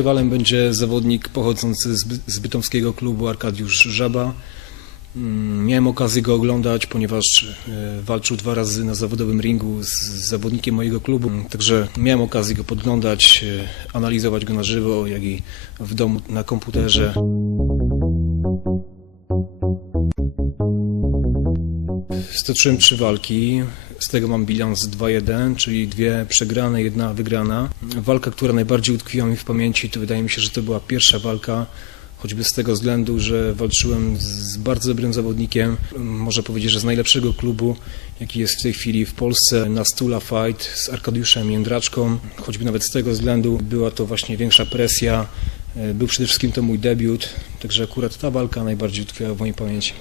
Rywalem będzie zawodnik pochodzący z bytomskiego klubu Arkadiusz Żaba. Mm, Miałem okazję go oglądać, ponieważ e, walczył dwa razy na zawodowym ringu z, zawodnikiem mojego klubu. Mm, Także miałem okazję go podglądać, e, analizować go na żywo, jak i w domu na komputerze. Stoczyłem trzy walki, z tego mam bilans 2-1, czyli dwie przegrane, jedna wygrana. Walka, która najbardziej utkwiła mi w pamięci, to wydaje mi się, że to była pierwsza walka, choćby z tego względu, że walczyłem z bardzo dobrym zawodnikiem, można powiedzieć, że z najlepszego klubu, jaki jest w tej chwili w Polsce, na Stula Fight z Arkadiuszem Jędraczką, choćby nawet z tego względu była to właśnie większa presja, E, był przede wszystkim to mój debiut, także akurat ta walka najbardziej utkwiła w mojej pamięci.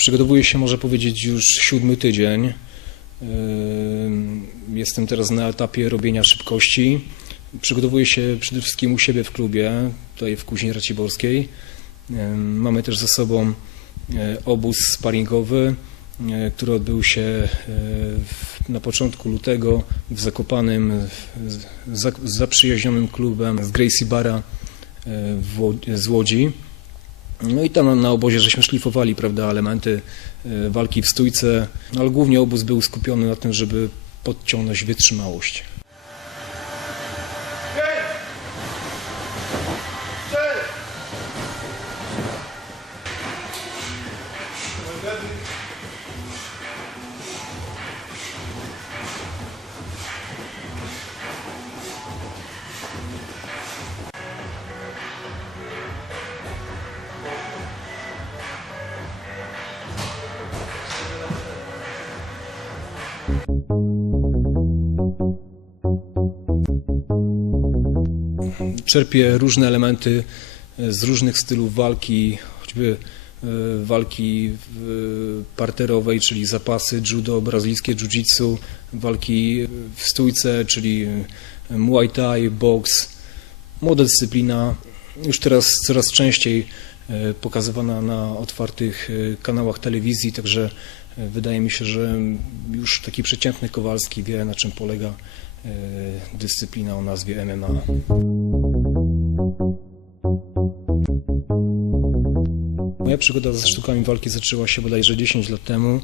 Przygotowuję się, można powiedzieć, już siódmy tydzień. Jestem teraz na etapie robienia szybkości. Przygotowuję się przede wszystkim u siebie w klubie, tutaj w Kuźni Raciborskiej. Mamy też ze sobą e, obóz sparingowy, e, który odbył się e, na początku lutego w Zakopanym zaprzyjaźnionym klubem z Gracie Bara z Łodzi. No i tam na obozie żeśmy szlifowali, prawda, elementy e, walki w stójce, no, ale głównie obóz był skupiony na tym, żeby podciągnąć wytrzymałość. Czerpię różne elementy e, z różnych stylów walki, choćby e, walki parterowej, czyli zapasy, judo, brazylijskie jiu-jitsu, walki w stójce, czyli e, muay thai, boks, młoda dyscyplina, już teraz coraz częściej e, pokazywana na otwartych e, kanałach telewizji, także e, wydaje mi się, że już taki przeciętny Kowalski wie na czym polega e, dyscyplina o nazwie MMA. Moja przygoda ze sztukami walki zaczęła się bodajże 10 lat temu.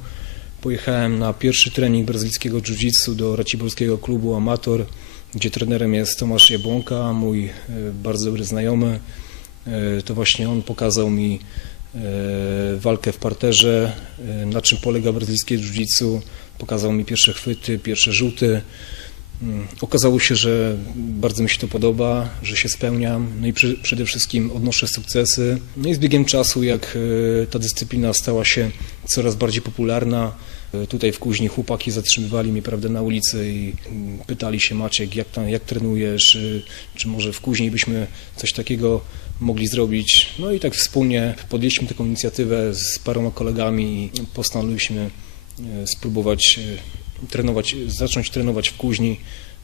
Pojechałem na pierwszy trening brazylijskiego jiu-jitsu do Raciborskiego klubu Amator, gdzie trenerem jest Tomasz Jabłonka, mój e, bardzo dobry znajomy. E, To właśnie on pokazał mi walkę w parterze, e, na czym polega brazylijskie jiu-jitsu. Pokazał mi pierwsze chwyty, pierwsze rzuty. Mm, Okazało się, że bardzo mi się to podoba, że się spełniam, no i przy, przede wszystkim odnoszę sukcesy. No i z biegiem czasu, jak e, ta dyscyplina stała się coraz bardziej popularna, e, tutaj w Kuźni chłopaki zatrzymywali mnie prawda, na ulicy i mm, pytali się Maciek, jak, tam, jak trenujesz, e, czy może w Kuźni byśmy coś takiego mogli zrobić. No i tak wspólnie podjęliśmy taką inicjatywę z paroma kolegami i postanowiliśmy e, spróbować e, trenować, zacząć trenować w Kuźni.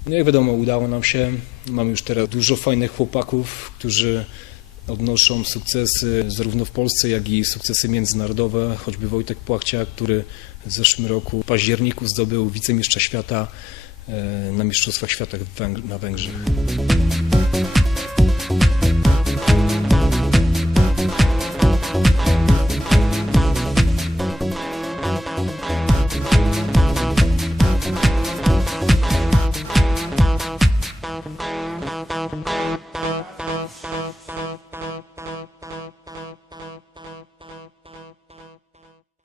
No jak wiadomo, udało nam się. Mamy już teraz dużo fajnych chłopaków, którzy odnoszą sukcesy zarówno w Polsce, jak i sukcesy międzynarodowe. Choćby Wojtek Płachcia, który w zeszłym roku w październiku zdobył wicemistrza świata e, na Mistrzostwach Świata na Węgrzech.